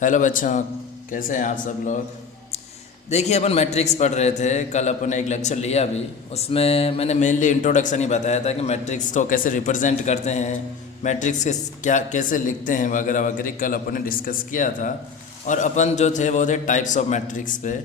Hello बच्चों, कैसे हैं आप सब लोग। देखिए, अपन मैट्रिक्स पढ़ रहे थे। कल अपन ने एक लेक्चर लिया भी, उसमें मैंने मेनली इंट्रोडक्शन ही बताया था कि मैट्रिक्स को कैसे रिप्रेजेंट करते हैं, मैट्रिक्स के क्या कैसे लिखते हैं वगैरह वगैरह। कल अपन ने डिस्कस किया था। और अपन जो थे वो थे टाइप्स ऑफ मैट्रिक्स पे।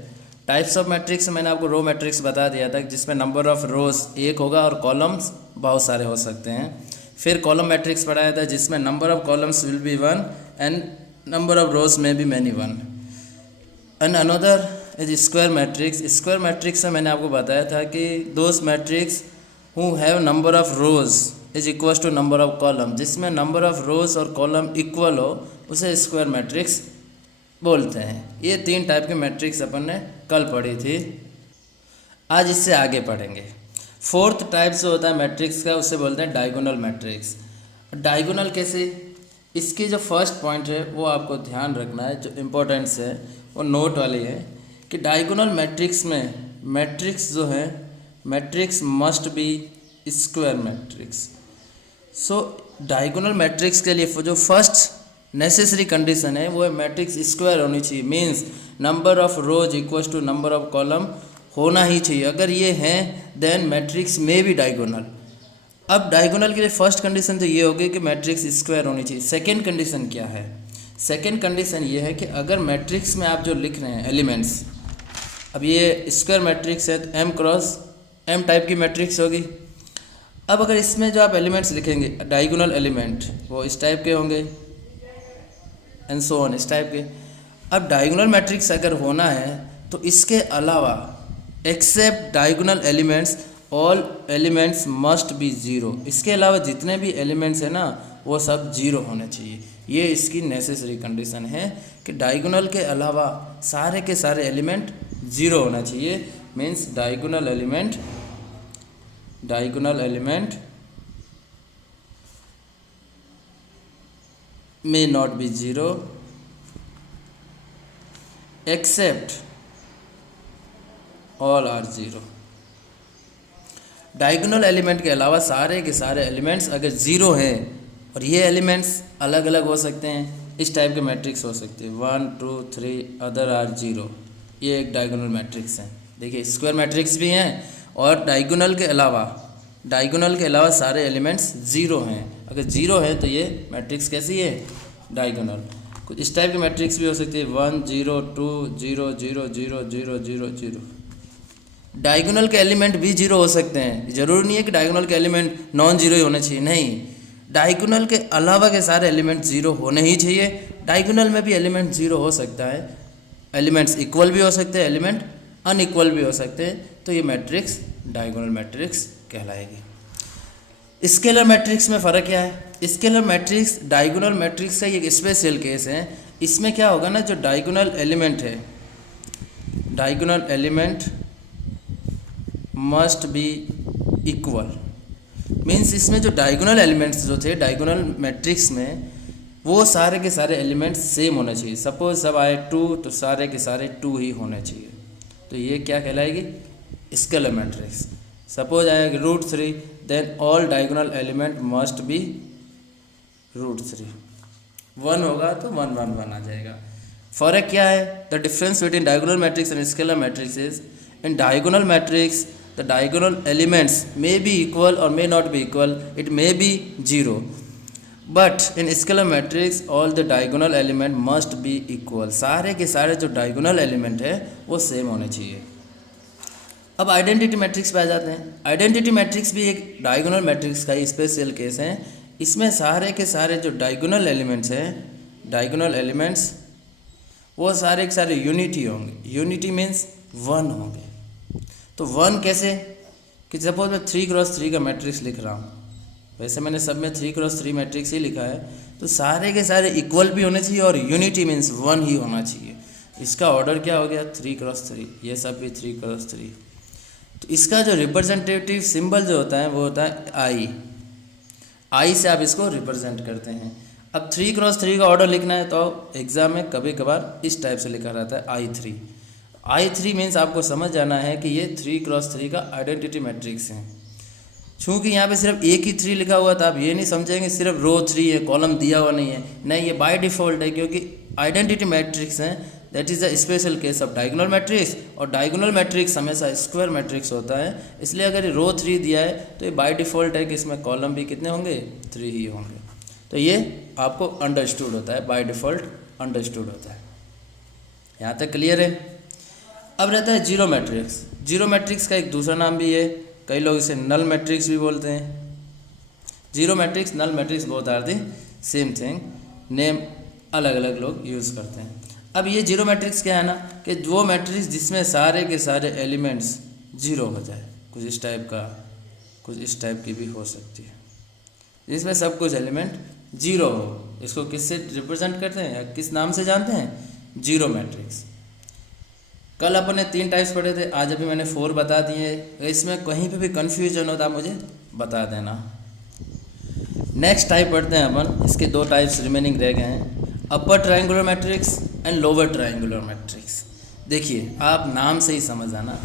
टाइप्स ऑफ मैट्रिक्स मैंने आपको रो मैट्रिक्स बता दिया था जिसमें नंबर ऑफ़ रोज़ एक होगा और कॉलम्स बहुत सारे हो सकते हैं। फिर कॉलम मैट्रिक्स पढ़ाया था जिसमें number of columns will be one and number of rows may be many one. And another is square matrix. Square matrix में मैंने आपको बताया था कि those matrix who have number of rows is equals to number of column, जिसमें number of rows और column equal हो उसे square matrix बोलते हैं। ये 3 टाइप के मैट्रिक्स अपन ने कल पढ़ी थी। आज इससे आगे पढ़ेंगे। फोर्थ टाइप जो होता है मैट्रिक्स का उसे बोलते हैं डायगोनल मैट्रिक्स। डायगोनल कैसे, इसकी जो फर्स्ट पॉइंट है वो आपको ध्यान रखना है, जो इम्पोर्टेंस है वो नोट वाली है कि डायगोनल मैट्रिक्स में मैट्रिक्स जो है matrix must be square matrix. So diagonal matrix के लिए जो फर्स्ट नेसेसरी कंडीशन है वो है मैट्रिक्स स्क्वायर होनी चाहिए। Means number of rows equals to number of column होना ही चाहिए। अगर ये हैं देन मैट्रिक्स में भी डायगोनल। अब डायगोनल के लिए फर्स्ट कंडीशन तो ये होगी कि मैट्रिक्स स्क्वायर होनी चाहिए। सेकंड कंडीशन क्या है, सेकंड कंडीशन ये है कि अगर मैट्रिक्स में आप जो लिख रहे हैं एलिमेंट्स, अब ये स्क्वायर मैट्रिक्स है तो एम क्रॉस एम टाइप की मैट्रिक्स होगी। अब अगर इसमें जो आप एलिमेंट्स लिखेंगे डायगोनल एलिमेंट वो इस टाइप के होंगे एंड सो ऑन, इस टाइप के। अब डायगोनल मैट्रिक्स अगर होना है तो इसके अलावा except diagonal elements all elements must be zero. इसके अलावा जितने भी एलिमेंट्स हैं ना वो सब ज़ीरो होने चाहिए। ये इसकी नेसेसरी कंडीशन है कि डायगोनल के अलावा सारे के सारे एलिमेंट ज़ीरो होना चाहिए। Means diagonal element may not be zero except all are zero। Diagonal element के अलावा सारे के सारे एलिमेंट्स अगर ज़ीरो हैं, और ये एलिमेंट्स अलग अलग हो सकते हैं, इस टाइप के मैट्रिक्स हो सकते हैं 1 2 3 अदर आर ज़ीरो, ये एक डायगोनल मैट्रिक्स है। देखिए स्क्वायर मैट्रिक्स भी हैं और डायगोनल के अलावा सारे एलिमेंट्स ज़ीरो हैं। अगर ज़ीरो है तो ये मैट्रिक्स कैसी है, डायगोनल। कुछ इस टाइप की मैट्रिक्स भी हो सकती है 1 0 2 0 0 0 0 0 0। डायगोनल के एलिमेंट भी जीरो हो सकते हैं, ज़रूरी नहीं है कि डायगोनल के एलिमेंट नॉन जीरो ही होने चाहिए, नहीं, डायगोनल के अलावा के सारे एलिमेंट ज़ीरो होने ही चाहिए। डायगोनल में भी एलिमेंट ज़ीरो हो सकता है, एलिमेंट्स इक्वल भी हो सकते हैं, एलिमेंट अनइक्वल भी हो सकते हैं, तो ये मैट्रिक्स डायगोनल मैट्रिक्स कहलाएगी। स्केलर मैट्रिक्स में फ़र्क क्या है, स्केलर मैट्रिक्स डायगोनल मैट्रिक्स का एक स्पेशल केस है। इसमें क्या होगा ना, जो डायगोनल एलिमेंट है, diagonal element must B equal. Means इसमें जो डायगोनल एलिमेंट्स जो थे डायगोनल मैट्रिक्स में वो सारे के सारे एलिमेंट्स सेम होने चाहिए। सपोज सब आए 2 तो सारे के सारे 2 ही होने चाहिए, तो ये क्या कहलाएगी, स्केलर मैट्रिक्स। सपोज आएगा √3 then all diagonal element must be √3। 1 होगा तो 1 1 1 आ जाएगा। फ़र्क क्या है, the difference between diagonal matrix and scalar matrix is in diagonal matrix the diagonal elements may be equal or may not be equal, it may be 0, but in scalar matrix all the diagonal element must be equal। सारे के सारे जो diagonal element है वो same होने चाहिए। अब identity matrix पे आ जाते हैं। आइडेंटिटी मैट्रिक्स भी एक डायगोनल मैट्रिक्स का ही स्पेशल केस है। इसमें सारे के सारे जो डायगोनल एलिमेंट्स हैं, डायगोनल एलिमेंट्स वो सारे के सारे यूनिटी होंगे। यूनिटी मीन्स 1 होंगे। तो 1 कैसे, कि सपोज मैं 3x3 का मैट्रिक्स लिख रहा हूँ, वैसे मैंने सब में 3x3 मैट्रिक्स ही लिखा है, तो सारे के सारे इक्वल भी होने चाहिए और यूनिटी मीन्स 1 ही होना चाहिए। इसका ऑर्डर क्या हो गया, 3x3, ये सब भी 3x3। तो इसका जो रिप्रेजेंटेटिव सिंबल जो होता है वो होता है आई से आप इसको रिप्रेजेंट करते हैं। अब 3x3 का ऑर्डर लिखना है तो एग्ज़ाम में कभी कभार इस टाइप से लिखा रहता है I3 मीन्स आपको समझ जाना है कि ये 3x3 का आइडेंटिटी मैट्रिक्स है। चूँकि यहाँ पे सिर्फ एक ही 3 लिखा हुआ था, आप ये नहीं समझेंगे सिर्फ रो 3 है, कॉलम दिया हुआ नहीं है, नहीं, ये बाय डिफ़ॉल्ट है, क्योंकि आइडेंटिटी मैट्रिक्स हैं, that is the special case of diagonal matrix. और डायगोनल मैट्रिक्स हमेशा स्क्वायर मैट्रिक्स होता है, इसलिए अगर रो 3 दिया है तो ये बाय डिफ़ॉल्ट है कि इसमें कॉलम भी कितने होंगे, 3 ही होंगे। तो ये आपको अंडरस्टूड होता है, बाय डिफ़ॉल्ट अंडरस्टूड होता है। यहाँ तक क्लियर है। अब रहता है जीरो मैट्रिक्स। जीरो मैट्रिक्स का एक दूसरा नाम भी है, कई लोग इसे नल मैट्रिक्स भी बोलते हैं। Zero matrix, null matrix both are the same thing, name अलग अलग लोग यूज़ करते हैं। अब ये जीरो मैट्रिक्स क्या है ना, कि वो मैट्रिक्स जिसमें सारे के सारे एलिमेंट्स जीरो हो जाए, कुछ इस टाइप का, कुछ इस टाइप की भी हो सकती है, जिसमें सब कुछ एलिमेंट जीरो हो। इसको किससे रिप्रेजेंट करते हैं या किस नाम से जानते हैं, जीरो मैट्रिक्स। कल अपन ने 3 टाइप्स पढ़े थे, आज अभी मैंने 4 बता दिए। इसमें कहीं पे भी कन्फ्यूजन होता मुझे बता देना। नेक्स्ट टाइप पढ़ते हैं अपन, इसके 2 टाइप्स रिमेनिंग रह गए हैं, upper triangular matrix and lower triangular matrix. देखिए आप नाम से ही समझ आना,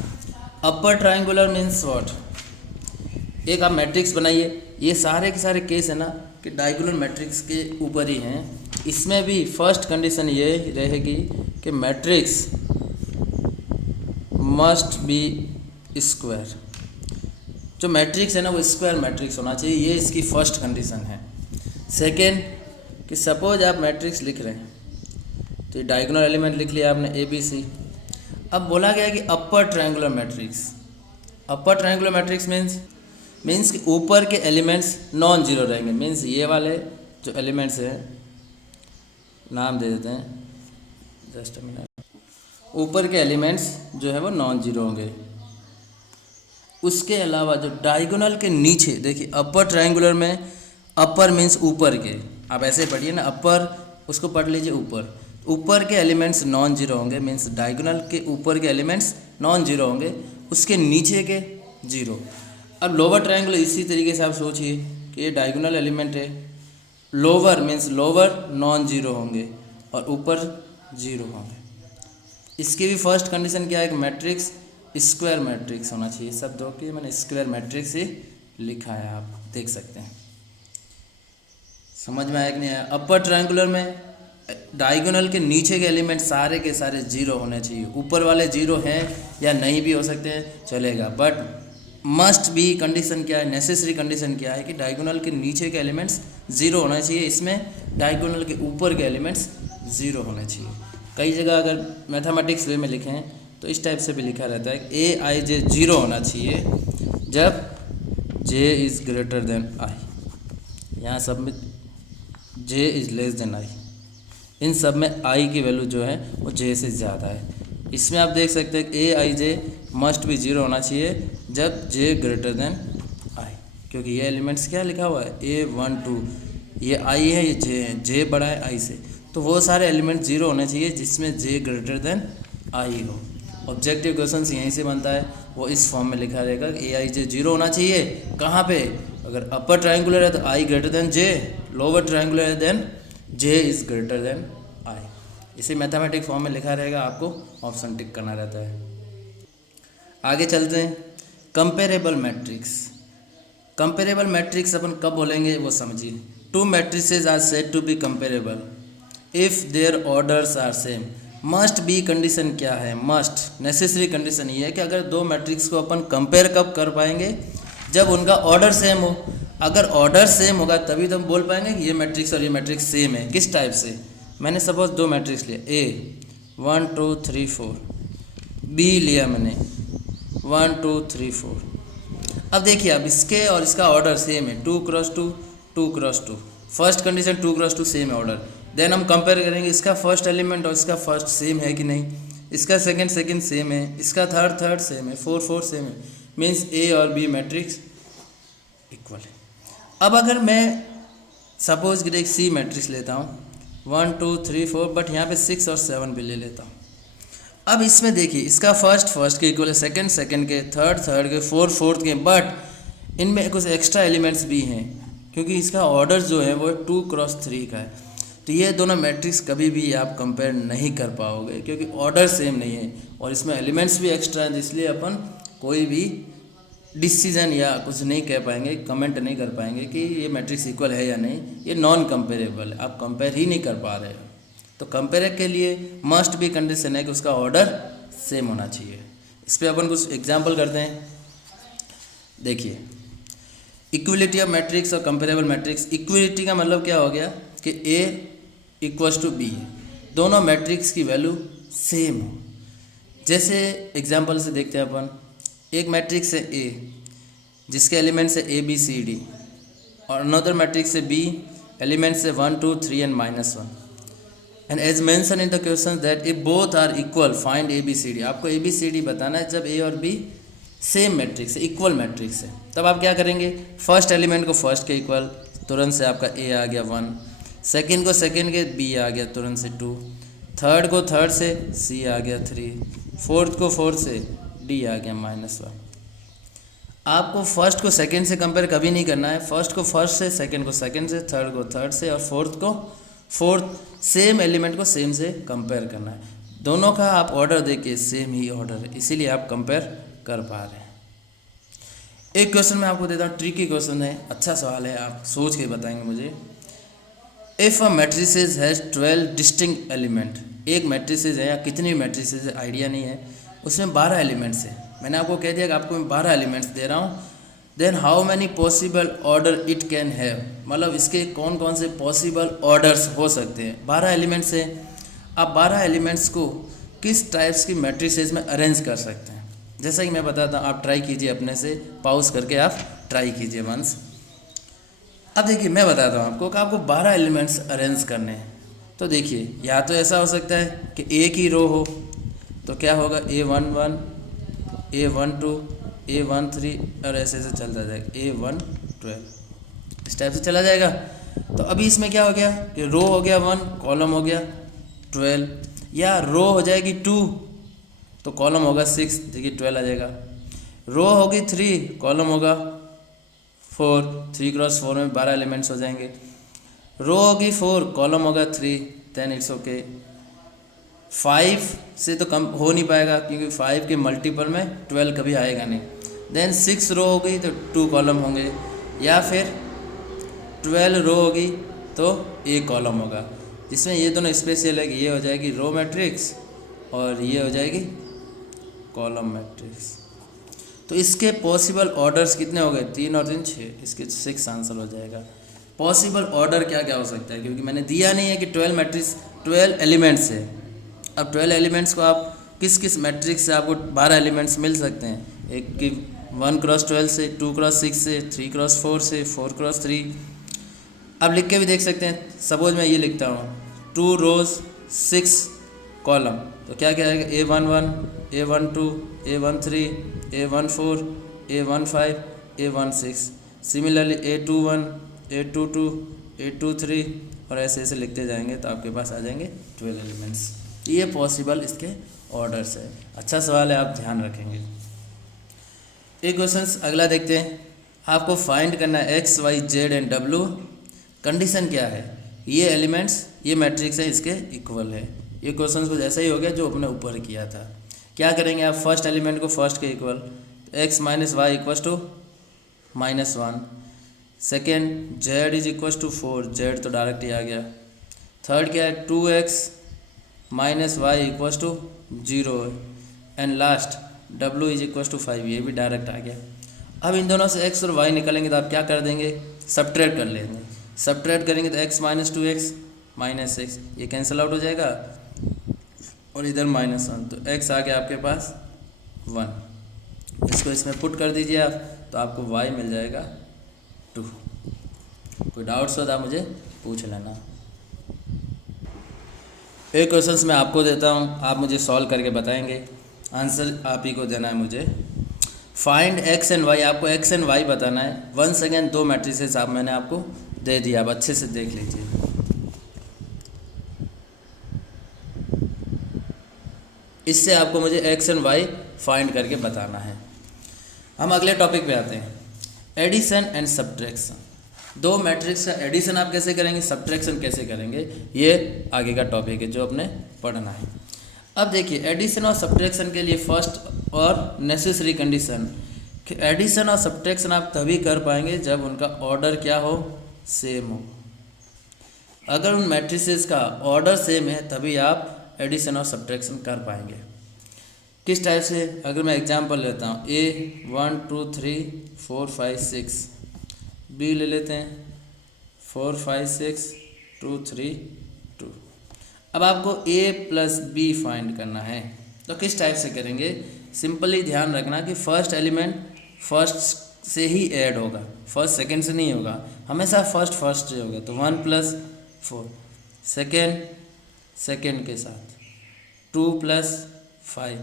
अपर ट्रायंगुलर मीन्स व्हाट। एक आप मैट्रिक्स बनाइए, ये सारे के सारे केस है ना कि डायगोनल मैट्रिक्स के ऊपर ही हैं। इसमें भी फर्स्ट कंडीशन ये रहेगी कि मैट्रिक्स मस्ट बी स्क्वायर। जो मैट्रिक्स है ना वो स्क्वायर मैट्रिक्स होना चाहिए, ये इसकी फर्स्ट कंडीशन है। सेकेंड कि सपोज आप मैट्रिक्स लिख रहे हैं तो ये डायगोनल एलिमेंट लिख लिया आपने ए बी सी। अब बोला गया कि upper triangular matrix. Upper triangular matrix means कि ऊपर के एलिमेंट्स नॉन जीरो रहेंगे। मीन्स ये वाले जो एलिमेंट्स हैं, नाम दे देते हैं, जस्ट अ मिनट, ऊपर के एलिमेंट्स जो है वो नॉन जीरो होंगे। उसके अलावा जो डायगोनल के नीचे, देखिए अपर ट्रायंगुलर में अपर मीन्स ऊपर के, आप ऐसे पढ़िए ना, अपर उसको पढ़ लीजिए ऊपर, ऊपर के एलिमेंट्स नॉन जीरो होंगे। मीन्स डायगोनल के ऊपर के एलिमेंट्स नॉन जीरो होंगे, उसके नीचे के जीरो। अब लोअर ट्रायंगुलर इसी तरीके से आप सोचिए कि ये डायगोनल एलिमेंट है, lower means lower non zero होंगे और ऊपर जीरो होंगे। इसकी भी फर्स्ट कंडीशन क्या है कि मैट्रिक्स स्क्वायर मैट्रिक्स होना चाहिए। सब दो के मैंने स्क्वायर मैट्रिक्स ही लिखा है, आप देख सकते हैं। समझ में आया कि नहीं आया। अपर ट्रायंगुलर में डायगोनल के नीचे के एलिमेंट सारे के सारे जीरो होने चाहिए। ऊपर वाले जीरो हैं या नहीं भी हो सकते हैं, चलेगा, बट मस्ट बी कंडीशन क्या है, नेसेसरी कंडीशन क्या है कि डायगोनल के नीचे के एलिमेंट्स जीरो होना चाहिए। इसमें डायगोनल के ऊपर के एलिमेंट्स जीरो होने चाहिए। कई जगह अगर मैथमेटिक्स वे में लिखें तो इस टाइप से भी लिखा रहता है ए आई जे जीरो होना चाहिए जब जे इज़ ग्रेटर देन आई। यहाँ सब में जे इज़ लेस देन आई, इन सब में आई की वैल्यू जो है वो जे से ज़्यादा है। इसमें आप देख सकते हैं कि ए आई जे मस्ट भी जीरो होना चाहिए जब जे ग्रेटर देन आई, क्योंकि ये एलिमेंट्स क्या लिखा हुआ है, ए 1 2, ये आई है, ये जे है, जे बड़ा है आई से, तो वो सारे एलिमेंट जीरो होने चाहिए जिसमें जे ग्रेटर देन आई हो। ऑब्जेक्टिव क्वेश्चन यहीं से बनता है, वो इस फॉर्म में लिखा रहेगा ए आई जे जीरो होना चाहिए। कहाँ पे, अगर अपर ट्रायंगुलर है तो I greater than J, lower triangular है then J is greater than I. इसे मैथमेटिक फॉर्म में लिखा रहेगा, आपको ऑप्शन टिक करना रहता है। आगे चलते हैं, कंपेरेबल मैट्रिक्स। कंपेरेबल मैट्रिक्स अपन कब बोलेंगे वो समझिए। Two matrices are said to be comparable if their orders are same. Must be condition क्या है, मस्ट नेसेसरी कंडीशन ये है कि अगर दो मैट्रिक्स को अपन कंपेयर कब कर पाएंगे, जब उनका ऑर्डर सेम हो। अगर ऑर्डर सेम होगा तभी तो हम बोल पाएंगे कि ये मैट्रिक्स और ये मैट्रिक्स सेम है। किस टाइप से, मैंने सपोज दो मैट्रिक्स लिया, ए 1 2 3 4, बी लिया मैंने 1 2 3 4। अब देखिए अब इसके और इसका ऑर्डर सेम है, 2 cross 2 2 cross 2। First condition 2 cross 2 same है ऑर्डर। देन हम कंपेयर करेंगे इसका फर्स्ट एलिमेंट और इसका फर्स्ट सेम है कि नहीं, इसका सेकंड सेम है, इसका थर्ड सेम है, 4 4 सेम है। मीन्स ए और बी मैट्रिक्स इक्वल है। अब अगर मैं सपोज कि एक सी मैट्रिक्स लेता हूँ 1 2 3 4, बट यहाँ पे 6 और 7 भी ले लेता हूँ। अब इसमें देखिए इसका फर्स्ट के इक्वल है, सेकंड के, थर्ड के, फोर्थ के, बट इनमें कुछ एक्स्ट्रा एलिमेंट्स भी हैं क्योंकि इसका ऑर्डर जो है वो 2 क्रॉस 3 का है। तो ये दोनों मैट्रिक्स कभी भी आप कंपेयर नहीं कर पाओगे क्योंकि ऑर्डर सेम नहीं है और इसमें एलिमेंट्स भी एक्स्ट्रा हैं, इसलिए अपन कोई भी डिसीजन या कुछ नहीं कह पाएंगे, कमेंट नहीं कर पाएंगे कि ये मैट्रिक्स इक्वल है या नहीं। ये नॉन कंपेरेबल है, आप कंपेयर ही नहीं कर पा रहे हो। तो कंपेयर के लिए मस्ट भी कंडीशन है कि उसका ऑर्डर सेम होना चाहिए। इस पर अपन कुछ एग्जाम्पल करते हैं। देखिए, इक्वलिटी ऑफ मैट्रिक्स और कंपेरेबल मैट्रिक्स। इक्वलिटी का मतलब क्या हो गया कि A इक्वल्स टू B, दोनों मैट्रिक्स की वैल्यू सेम हो। जैसे एग्जाम्पल से देखते हैं अपन, एक मैट्रिक्स है A जिसके एलिमेंट्स है A B C D, और अनदर मैट्रिक्स है B, एलिमेंट्स है 1 2 3 and -1, and as mention in the question that if both are equal find A B C D। आपको A B C D बताना है जब A और B same matrix है, equal matrix है। तब आप क्या करेंगे, फर्स्ट एलिमेंट को फर्स्ट के इक्वल, तुरंत से आपका A आ गया 1, सेकेंड को सेकेंड के B आ गया तुरंत से 2, थर्ड को थर्ड से C आ गया 3, फोर्थ को फोर्थ से D आ गया -1। आपको फर्स्ट को सेकेंड से कंपेयर कभी नहीं करना है, फर्स्ट को फर्स्ट से, सेकेंड को सेकेंड से, थर्ड को थर्ड से, और फोर्थ को फोर्थ, सेम एलिमेंट को सेम से कंपेयर करना है। दोनों का आप ऑर्डर देखिए सेम ही ऑर्डर है, इसीलिए आप कंपेयर कर पा रहे हैं। एक क्वेश्चन मैं आपको देता हूँ, ट्रिकी क्वेश्चन है, अच्छा सवाल है, आप सोच के बताएंगे मुझे। If a matrices has 12 distinct element, एक मैट्रिसेस है या कितनी मैट्रिसेस है आइडिया नहीं है, उसमें 12 एलिमेंट्स है। मैंने आपको कह दिया कि आपको मैं 12 एलिमेंट्स दे रहा हूँ। Then how many possible order it can have, मतलब इसके कौन कौन से पॉसिबल ऑर्डर्स हो सकते हैं। 12 एलिमेंट्स है, आप 12 एलिमेंट्स को किस टाइप्स की मैट्रिसेस में अरेंज कर सकते हैं। जैसा कि मैं बताता हूँ, आप ट्राई कीजिए, अपने से पॉज करके आप ट्राई कीजिए वंस। अब देखिए, मैं बताता हूँ आपको कि आपको 12 एलिमेंट्स अरेंज करने हैं। तो देखिए, या तो ऐसा हो सकता है कि एक ही रो हो, तो क्या होगा, A11, A12, A13 और ऐसे ऐसे चलता जाएगा, A112 इस टाइप से चला जाएगा। तो अभी इसमें क्या हो गया कि रो हो गया 1, कॉलम हो गया 12, या रो हो जाएगी 2 तो कॉलम होगा 6, देखिए 12 आ जाएगा। रो होगी 3, कॉलम होगा 4, 3 क्रॉस 4 में 12 एलिमेंट्स हो जाएंगे। रो होगी 4, कॉलम होगा 3, देन इट्स ओके। 5 से तो कम हो नहीं पाएगा क्योंकि 5 के मल्टीपल में 12 कभी आएगा नहीं। देन 6 रो होगी तो 2 कॉलम होंगे, या फिर 12 रो होगी तो 1 कॉलम होगा। जिसमें ये दोनों स्पेशल है कि ये हो जाएगी रो मैट्रिक्स और ये हो जाएगी कॉलम मैट्रिक्स। तो इसके पॉसिबल ऑर्डर्स कितने हो गए, 3 और 3 6, इसके 6 आंसर हो जाएगा। पॉसिबल ऑर्डर क्या क्या हो सकता है, क्योंकि मैंने दिया नहीं है कि 12 मैट्रिक्स 12 एलिमेंट्स है। अब 12 एलिमेंट्स को आप किस किस मैट्रिक्स से आपको 12 एलिमेंट्स मिल सकते हैं। एक कि 1 क्रॉस 12 से, 2 क्रॉस 6 से, 3 क्रॉस 4 से, 4 क्रॉस 3। आप लिख के भी देख सकते हैं। सपोज मैं ये लिखता हूँ 2 रोज 6 कॉलम, तो क्या क्या आएगा, A11, A12, A13, A14, A15, A16। Similarly A21, A22, A23 और ऐसे ऐसे लिखते जाएंगे तो आपके पास आ जाएंगे 12 एलिमेंट्स। ये पॉसिबल इसके ऑर्डर्स है। अच्छा सवाल है, आप ध्यान रखेंगे। एक क्वेश्चन अगला देखते हैं। आपको फाइंड करना है X, Y, Z and W। Condition क्या है, ये एलिमेंट्स, ये मैट्रिक्स है, इसके इक्वल है। ये क्वेश्चन कुछ ऐसा ही हो गया जो अपने ऊपर किया था। क्या करेंगे आप, फर्स्ट एलिमेंट को फर्स्ट के equal, X minus y equals to -1। Second Z is equals to 4, Z तो डायरेक्ट ही आ गया। थर्ड क्या है, 2x minus y equals to 0, and last W is equals to 5, ये भी डायरेक्ट आ गया। अब इन दोनों से x और y निकलेंगे तो आप क्या कर देंगे, सब्ट्रैक्ट कर लेंगे। सब्ट्रैक्ट करेंगे तो x minus 2x minus x, ये कैंसिल आउट हो जाएगा, और इधर -1, तो x आ गया आपके पास 1। इसको इसमें पुट कर दीजिए आप, तो आपको y मिल जाएगा 2। कोई डाउट्स हो तो आप मुझे पूछ लेना। एक क्वेश्चन मैं आपको देता हूँ, आप मुझे सॉल्व करके बताएंगे, आंसर आप ही को देना है मुझे। फाइंड x एंड y, आपको x एंड y बताना है। वंस अगेन 2 मैट्रिसेस आप मैंने आपको दे दिया, आप अच्छे से देख लीजिए। इससे आपको मुझे x एंड y फाइंड करके बताना है। हम अगले टॉपिक पे आते हैं, एडिशन एंड सब्ट्रैक्शन। 2 मैट्रिक्स का एडिशन आप कैसे करेंगे, सब्ट्रैक्शन कैसे करेंगे, ये आगे का टॉपिक है जो अपने पढ़ना है। अब देखिए, एडिशन और सब्ट्रैक्शन के लिए फर्स्ट और नेसेसरी कंडीशन कि एडिशन और सब्ट्रैक्शन आप तभी कर पाएंगे जब उनका ऑर्डर क्या हो, सेम हो। अगर उन मैट्रिसेस का ऑर्डर सेम है तभी आप एडिशन और सब्ट्रैक्शन कर पाएंगे। किस टाइप से, अगर मैं एग्जांपल लेता हूँ A 1 2 3 4 5 6, B ले लेते हैं 4 5 6 2 3 2। अब आपको A प्लस B फाइंड करना है, तो किस टाइप से करेंगे? सिंपली ध्यान रखना कि फर्स्ट एलिमेंट फर्स्ट से ही ऐड होगा, फर्स्ट सेकंड से नहीं होगा, हमेशा फर्स्ट से होगा। तो 1 प्लस 4, सेकेंड के साथ 2 प्लस 5,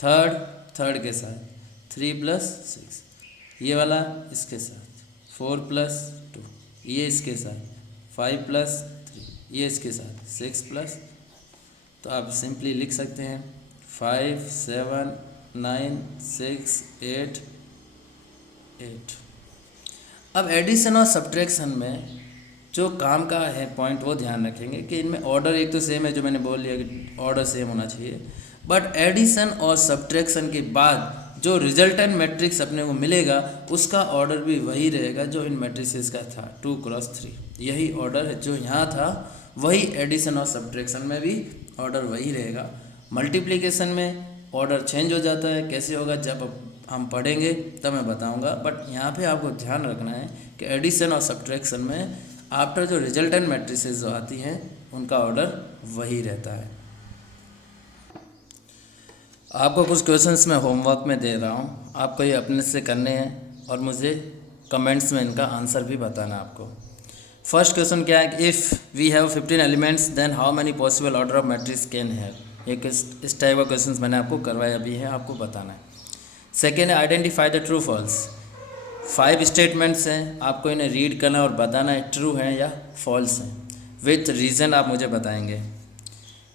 थर्ड के साथ 3 प्लस 6, ये वाला इसके साथ 4 प्लस 2, ये इसके साथ 5 प्लस 3, ये इसके साथ 6 प्लस। तो आप सिंपली लिख सकते हैं 5 7 9 6 8 8। अब एडिशन और सब्ट्रैक्शन में जो काम का है पॉइंट वो ध्यान रखेंगे कि इनमें ऑर्डर एक तो सेम है, जो मैंने बोल लिया कि ऑर्डर सेम होना चाहिए, बट एडिशन और सब्ट्रैक्शन के बाद जो रिजल्टेंट मैट्रिक्स अपने को मिलेगा उसका ऑर्डर भी वही रहेगा जो इन मैट्रिसेस का था 2 क्रॉस 3। यही ऑर्डर है जो यहाँ था, वही एडिशन और सब्ट्रैक्शन में भी ऑर्डर वही रहेगा। मल्टीप्लिकेशन में ऑर्डर चेंज हो जाता है, कैसे होगा जब हम पढ़ेंगे तब मैं बताऊंगा, बट यहाँ पे आपको ध्यान रखना है कि एडिशन और सब्ट्रैक्शन में आफ्टर जो रिजल्टेंट मैट्रिसेस जो आती हैं उनका ऑर्डर वही रहता है। आपको कुछ क्वेश्चंस मैं होमवर्क में दे रहा हूँ, आपको ये अपने से करने हैं और मुझे कमेंट्स में इनका आंसर भी बताना है आपको। फर्स्ट क्वेश्चन क्या है कि if we have 15 elements then how many possible order of matrix can have. एक इस टाइप का क्वेश्चन मैंने आपको करवाया भी है, आपको बताना है। सेकेंड है identify the true false. 5 statements हैं, आपको इन्हें रीड करना और बताना है ट्रू हैं या फॉल्स हैं, विथ रीज़न आप मुझे बताएंगे।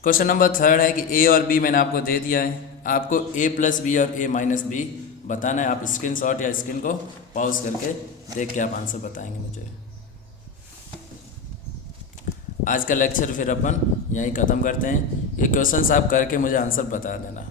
क्वेश्चन नंबर थर्ड है कि A और B मैंने आपको दे दिया है, आपको A प्लस बी और A माइनस बी बताना है। आप स्क्रीनशॉट या स्क्रीन को पॉज करके देख के आप आंसर बताएंगे मुझे। आज का लेक्चर फिर अपन यहीं ख़त्म करते हैं। ये क्वेश्चंस आप करके मुझे आंसर बता देना।